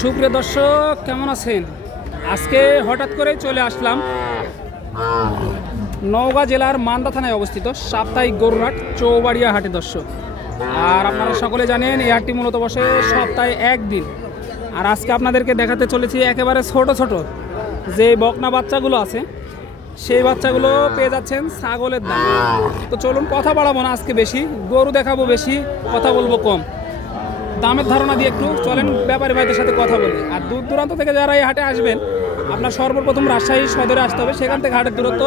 সুপ্রিয় দর্শক, কেমন আছেন? আজকে হঠাৎ করে চলে আসলাম নওগাঁ জেলার মান্দা থানায় অবস্থিত সাপ্তাহিক গরুরহাট চৌবাড়িয়া হাটে, দর্শক। আর আপনারা সকলে জানেন, এই হাটটি মূলত বসে সপ্তাহে একদিন। আর আজকে আপনাদেরকে দেখাতে চলেছি একেবারে ছোট ছোট যে বকনা বাচ্চাগুলো আছে, সেই বাচ্চাগুলো পেয়ে যাচ্ছেন ছাগলের দাম। তো চলুন, কথা বাড়াবো না আজকে বেশি, গরু দেখাবো বেশি, কথা বলব কম। দামের ধারণা দিয়ে একটু চলেন ব্যাপারী ভাইদের সাথে কথা বলি। আর দূর দূরান্ত থেকে যারা এই হাটে আসবেন আপনার সর্বপ্রথম রাজশাহী সদরে আসতে হবে। সেখান থেকে হাটের দূরত্ব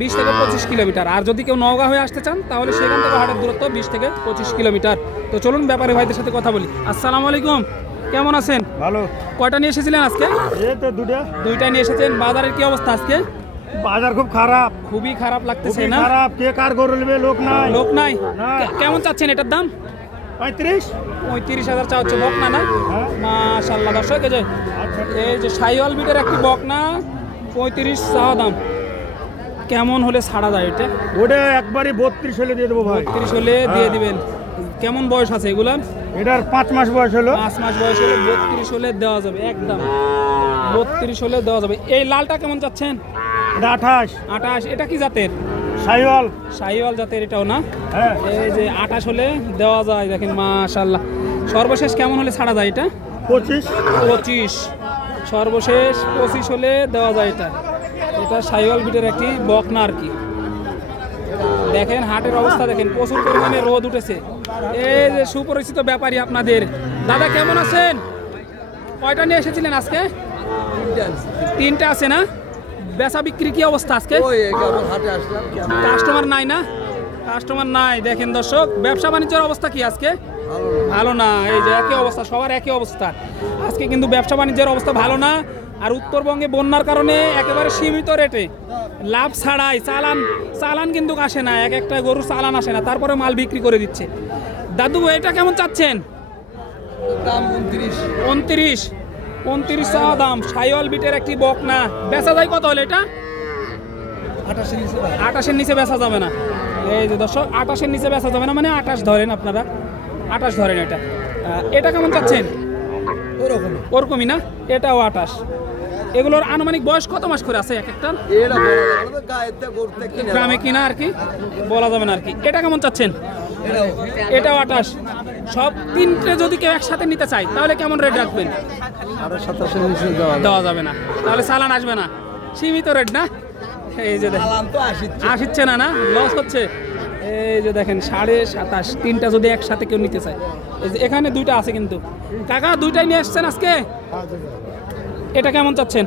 বিশ থেকে পঁচিশ কিলোমিটার। আর যদি কেউ নওগাঁ হয়ে আসতে চান তাহলে সেখান থেকে হাটের দূরত্ব বিশ থেকে পঁচিশ কিলোমিটার। তো চলুন ব্যাপারী ভাইদের সাথে কথা বলি। আসসালামু আলাইকুম। কেমন আছেন? ভালো। কয়টা নিয়ে এসেছিলেন আজকে? দুটা দুইটাই নিয়ে এসেছেন। বাজারের কি অবস্থা আজকে? বাজার খুব খারাপ। খুবই খারাপ লাগতেছে না? খারাপ। কে কার গরু নেবে লোক নাই। লোক নাই? কেমন চাচ্ছেন এটার দাম? পঁয়ত্রিশ? পঁয়ত্রিশ হাজার চা হচ্ছে বকনা না? হ্যাঁ। মাশাল্লাহ দর্শক এই যে এই যে সাইওয়াল বিটের একটি বকনা পঁয়ত্রিশ চাওয়া দাম। কেমন হলে ছাড়া যায় এটা? ওটা একবারই বত্রিশ হলে দিয়ে দেবো ভাই। বত্রিশ হলে দিয়ে দিবেন। কেমন বয়স আছে এগুলার এটার পাঁচ মাস বয়স হলো। পাঁচ মাস বয়স হলে বত্রিশ হলে দেওয়া যাবে একদম। বত্রিশ হলে দেওয়া যাবে। এই লালটা কেমন চাচ্ছেন? এটা আঠাশ। আটাশ এটা কি জাতের? সাইওয়াল। সাইওয়াল জাতের এটাও না? হ্যাঁ। এই যে আটাশ হলে দেওয়া যায় দেখেন মাশাল্লাহ সর্বশেষ কেমন হলে ছাড়া যায় এটা? পঁচিশ। পঁচিশ। সর্বশেষ পঁচিশ হলে দেওয়া যায় এটা। এটা সাইওয়াল বিটের একটি বকনা আর কি। দেখেন হাটের অবস্থা দেখেন প্রচুর পরিমাণে রোদ উঠেছে। এই যে সুপরিচিত ব্যাপারী আপনাদের। দাদা কেমন আছেন? কয়টা নিয়ে এসেছিলেন আজকে? তিনটা আছে না? বেচা বিক্রি কি অবস্থা আজকে? কাস্টমার নাই না? কাস্টমার নাই দেখেন দর্শক। ব্যবসা বাণিজ্যের অবস্থা কি আজকে? ভালো না। এই যে একই অবস্থা সবার একই অবস্থা। আজকে কিন্তু ব্যবসা বাণিজ্যের অবস্থা ভালো না আর উত্তরবঙ্গে বন্যার কারণে একেবারে সীমিত রেটে লাভ ছাড়াই চালান চালান কিন্তু আসে না এক একটা গরু চালান আসে না তারপরে মাল বিক্রি করে দিচ্ছে। দাদু এটা কেমন চাচ্ছেন? দাম উনত্রিশ। উনত্রিশ। উনত্রিশ টাকা দাম। সাইওয়াল বিটের একটি বকনা। বেচা যায় কত হলে এটা? আটাশের নিচে বেচা যাবে না। এই যে দর্শক আটাশের নিচে বেচা যাবে না মানে আটাশ ধরেন আপনারা। আটাশ ধরেন এটা। এটা কেমন চাচ্ছেন? ওরকম ওরকমই না? এটাও আটাশ। এগুলোর আনুমানিক বয়স কত মাস করে আছে এক একটা? গ্রামে কিনা আর কি? বলা যাবে না আর কি। এটা কেমন চাচ্ছেন? এটাও। আটাশ সব তিনটে যদি কেউ একসাথে নিতে চায় তাহলে কেমন রেট রাখবেন? দেওয়া যাবে। না। তাহলে চালান আসবে না। সীমিত রেট না? এই যে আসছে না না? লস হচ্ছে। এই যে দেখেন সাড়ে সাতাশ। তিনটা যদি একসাথে কেউ নিতে চায়। এই যে এখানে দুইটা আছে কিন্তু। কাকা দুইটাই নিয়ে আসছেন আজকে? এটা কেমন চাচ্ছেন?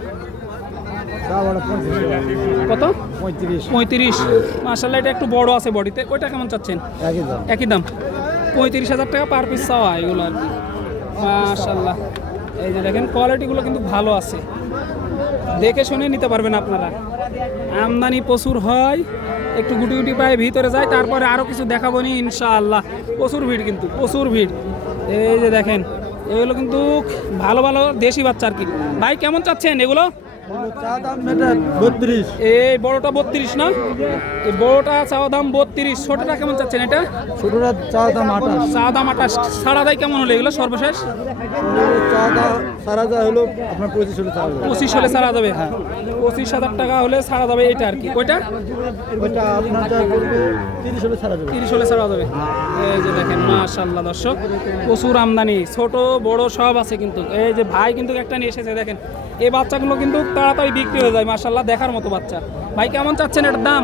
কত? পঁয়ত্রিশ। পঁয়ত্রিশ। মার্শাল্লাহ এটা একটু বড় আছে বডিতে। ওইটা কেমন চাচ্ছেন? একই দাম। একই দাম। পঁয়ত্রিশ হাজার টাকা পার পিস চাওয়া এগুলো আর কি। মাশাল্লাহ এই যে দেখেন কোয়ালিটিগুলো কিন্তু ভালো আছে। দেখে শুনে নিতে পারবেন আপনারা। আমদানি প্রচুর হয় একটু গুটি গুটি পায়ে ভিতরে যায় তারপরে আরও কিছু দেখাবো নি ইনশাআল্লাহ। প্রচুর ভিড় কিন্তু প্রচুর ভিড়। এই যে দেখেন এগুলো কিন্তু ভালো ভালো দেশি বাচ্চা আর কি। ভাই কেমন চাচ্ছেন এগুলো? চা দাম এটা বত্রিশ। এই বড়টা বত্রিশ না? এই বড়টা চাওয়া দাম বত্রিশ। ছোটটা কেমন চাচ্ছেন এটা? চা দাম আঠাশ। চা দাম আঠাশ। সারা দায় কেমন হলো এগুলো সর্বশেষ? চা দাম সারা যা হলো আপনার পঁচিশ হলো চা পঁচিশ হলে ছাড়া যাবে হ্যাঁ। পঁচিশ হাজার টাকা হলে ছাড়া যাবে এটা আর কি। ওইটা? ওইটা আপনার যা করবে তিরিশ হলে ছাড়া যাবে। তিরিশ হলে ছাড়া যাবে। এই যে দেখেন মাশাল্লাহ দর্শক প্রচুর আমদানি। ছোট বড় সব আছে কিন্তু। এই যে ভাই কিন্তু একটা নিয়ে এসেছে দেখেন। এই বাচ্চাগুলো কিন্তু তাড়াতাড়ি বিক্রি হয়ে যায় মাশাল্লাহ দেখার মতো বাচ্চা। ভাই কেমন চাচ্ছেন এটার দাম?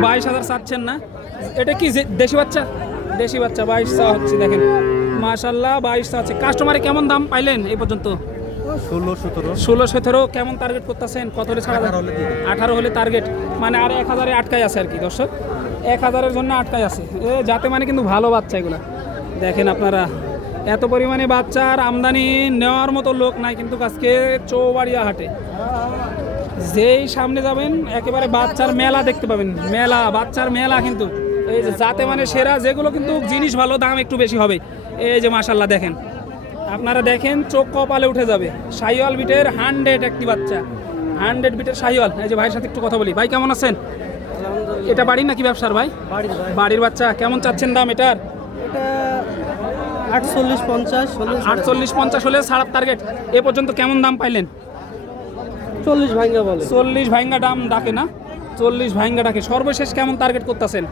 বাইশ হাজার চাচ্ছেন না? এটা কি যে- দেশি বাচ্চা? দেশি বাচ্চা বাইশ চা হচ্ছে দেখেন। মাশাল্লাহ বাইশ আছে। কাস্টমারে কেমন দাম পাইলেন এই পর্যন্ত? ষোলো সতেরো। ষোলো সতেরো কেমন টার্গেট করতেছেন? কত হলে ছাড়া? আঠারো হলে টার্গেট মানে আর এক হাজারে আটকাই আছে আর কি দর্শক। এক হাজারের জন্য আটকাই আছে। এ যাতে মানে কিন্তু ভালো বাচ্চা এগুলা। দেখেন আপনারা এত পরিমাণে বাচ্চার আমদানি নেওয়ার মতো লোক নাই কিন্তু আজকে চৌবাড়িয়া হাটে। যেই সামনে যাবেন একেবারে বাচ্চার মেলা দেখতে পাবেন। মেলা বাচ্চার মেলা কিন্তু। এই যে যাতে মানে সেরা যেগুলো কিন্তু জিনিস ভালো দাম একটু বেশি হবে। এই যে মাশাল্লাহ দেখেন। আপনারা দেখেন চোখ কপালে উঠে যাবে। সাইওয়াল বিটের হান্ড্রেড একটি বাচ্চা। হান্ড্রেড বিটের সাইওয়াল এই যে ভাইয়ের সাথে একটু কথা বলি। ভাই কেমন আছেন? এটা বাড়ির নাকি ব্যবসার ভাই? বাড়ির বাচ্চা। কেমন চাচ্ছেন দাম এটার? এটা আটচল্লিশ পঞ্চাশ আটচল্লিশ পঞ্চাশ হলে ছাড়ার টার্গেট এ পর্যন্ত কেমন দাম পাইলেন? চল্লিশ ভাঙ্গা বলে। চল্লিশ ভাইঙ্গা দাম ডাকে না? চল্লিশ ভাইঙ্গা ডাকে। সর্বশেষ কেমন টার্গেট করতেছেন?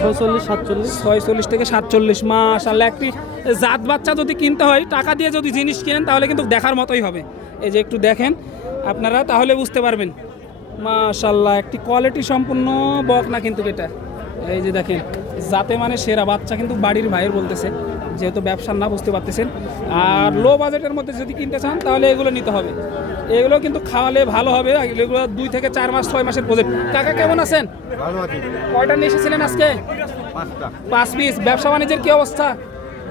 ছয়চল্লিশ, সাতচল্লিশ? ছয়চল্লিশ থেকে সাতচল্লিশ। মাশাল্লাহ একটি জাত বাচ্চা যদি কিনতে হয়, টাকা দিয়ে যদি জিনিস কিনেন, তাহলে কিন্তু দেখার মতোই হবে। এই যে একটু দেখেন, আপনারা তাহলে বুঝতে পারবেন। মাশাল্লাহ একটি কোয়ালিটি সম্পূর্ণ বক না কিন্তু এটা। এই যে দেখেন যাতে মানে সেরা, বাচ্চা কিন্তু বাড়ির ভাইয়ের বলতেছে। যেহেতু ব্যবসার না বুঝতে পারতেছেন। আর লো বাজেটের মধ্যে যদি কিনতে চান তাহলে এগুলো নিতে হবে। এগুলো কিন্তু খাওয়ালে ভালো হবে। এগুলো দুই থেকে চার মাস ছয় মাসের প্রজেক্ট কাকা কেমন আছেন? কয়টা নিয়ে এসেছিলেন আজকে? পাঁচ পিস ব্যবসা বাণিজ্যের কি অবস্থা?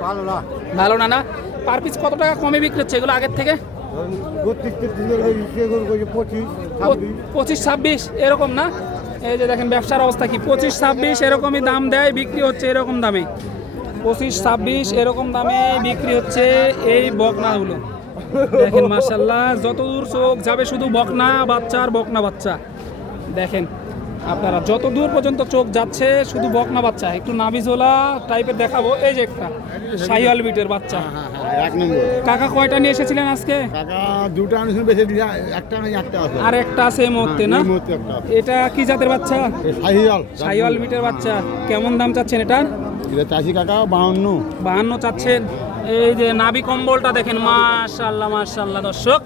ভালো না। ভালো না না? পার পিস কত টাকা কমে বিক্রি হচ্ছে এগুলো আগের থেকে? পঁচিশ ছাব্বিশ এরকম না? এই যে দেখেন ব্যবসার অবস্থা কি? পঁচিশ ছাব্বিশ এরকমই দাম দেয় বিক্রি হচ্ছে এরকম দামে। পঁচিশ ছাব্বিশ এরকম দামে বিক্রি হচ্ছে এই বকনাগুলো। দেখেন মার্শাল্লাহ যতদূর চোখ যাবে শুধু বকনা বাচ্চা আর বকনা বাচ্চা। দেখেন আপনারা যত দূর পর্যন্ত চোখ যাচ্ছে শুধু বকনা বাচ্চা। একটু নাবিজোলা টাইপের দেখাবো। এই যে একটা শাহিওয়াল বিটের বাচ্চা। কাকা কয়টা নিয়ে এসেছিলেন আজকে? দুটো একটা একটা আছে। আর একটা আছে এই মুহূর্তে না। এটা কি জাতের বাচ্চা? শাহিয়াল সাইওয়াল মিটের বাচ্চা। কেমন দাম চাচ্ছেন এটা এটা চাষি কাকা বাহান্ন বাহান্ন চাচ্ছেন। এই যে নাবি কম্বলটা দেখেন মাশাল্লাহ মাশাল্লাহ। দর্শক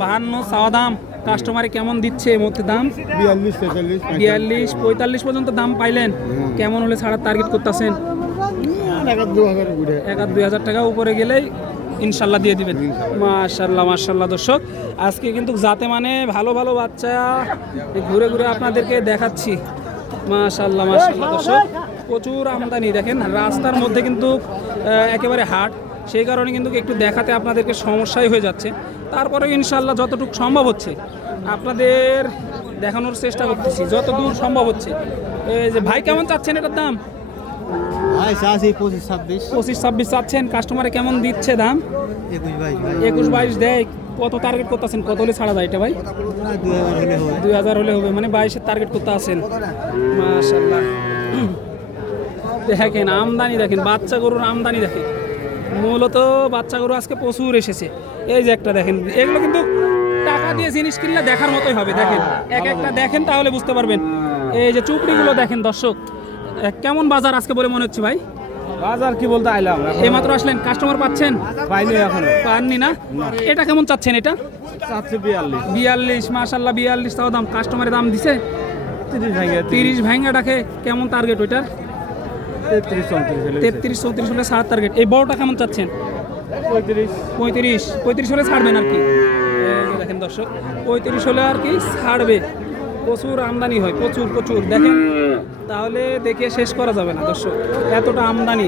বাহান্ন চাওয়া দাম। কাস্টমারে কেমন দিচ্ছে এই মুহূর্তে দাম? বিয়াল্লিশ তেতাল্লিশ বিয়াল্লিশ পঁয়তাল্লিশ পর্যন্ত দাম পাইলেন। কেমন হলে ছাড়ার টার্গেট করতেছেন? ঘুরে এক আর দুই হাজার টাকা উপরে গেলেই ইনশাল্লাহ দিয়ে দিবেন। মাশাল্লাহ মাশাল্লাহ দর্শক। আজকে কিন্তু যাতে মানে ভালো ভালো বাচ্চা। ঘুরে ঘুরে আপনাদেরকে দেখাচ্ছি। মাশাল্লাহ মাশাল্লাহ দর্শক। প্রচুর আমদানি। দেখেন রাস্তার মধ্যে কিন্তু একেবারে হাট। সেই কারণে কিন্তু একটু দেখাতে আপনাদেরকে সমস্যাই হয়ে যাচ্ছে। তারপরে ইনশাল্লাহ যতটুকু সম্ভব হচ্ছে আপনাদের দেখানোর চেষ্টা করতেছি। যত দূর সম্ভব হচ্ছে। এই যে ভাই কেমন চাচ্ছেন এটার দাম? পঁচিশ ছাব্বিশ। চাচ্ছেন। কাস্টমারে কেমন দিচ্ছে দাম? একুশ বাইশ দেয়। কত টার্গেট করতে আছেন কত হলে ছাড়া যায় এটা ভাই? দুই হাজার হলে হবে। মানে বাইশের টার্গেট করতে আছেন। মাশাল্লাহ দেখেন আমদানি দেখেন বাচ্চা গরুর আমদানি দেখেন। মূলত বাচ্চা গরু আজকে প্রচুর এসেছে। এই যে একটা দেখেন এগুলো কিন্তু টাকা দিয়ে জিনিস কিনলে দেখার মতোই হবে দেখেন। এক একটা দেখেন তাহলে বুঝতে পারবেন। এই যে চুপড়িগুলো দেখেন দর্শক কেমন বাজার আজকে বলে মনে হচ্ছে ভাই? বাজার কি বলতে আইলাম এই মাত্র আসলেন কাস্টমার পাচ্ছেন? পাইনি এখন। পাননি না? এটা কেমন চাচ্ছেন এটা? চারশো বিয়াল্লিশ। বিয়াল্লিশ মাশাল্লাহ বিয়াল্লিশ তাও দাম কাস্টমারের দাম দিছে। তিরিশ ভাঙে তিরিশ। ভাঙ্গা ডাকে কেমন টার্গেট ওইটার? তেত্রিশ চৌত্রিশ হলে ষাট টার্গেট এই বড়টা কেমন চাচ্ছেন? পঁয়ত্রিশ। পঁয়ত্রিশ। পঁয়ত্রিশ হলে ছাড়বেন আর কি? দেখেন দর্শক পঁয়ত্রিশ হলে আর কি ছাড়বে। প্রচুর আমদানি হয় প্রচুর প্রচুর। দেখেন তাহলে দেখে শেষ করা যাবে না দর্শক। এতটা আমদানি।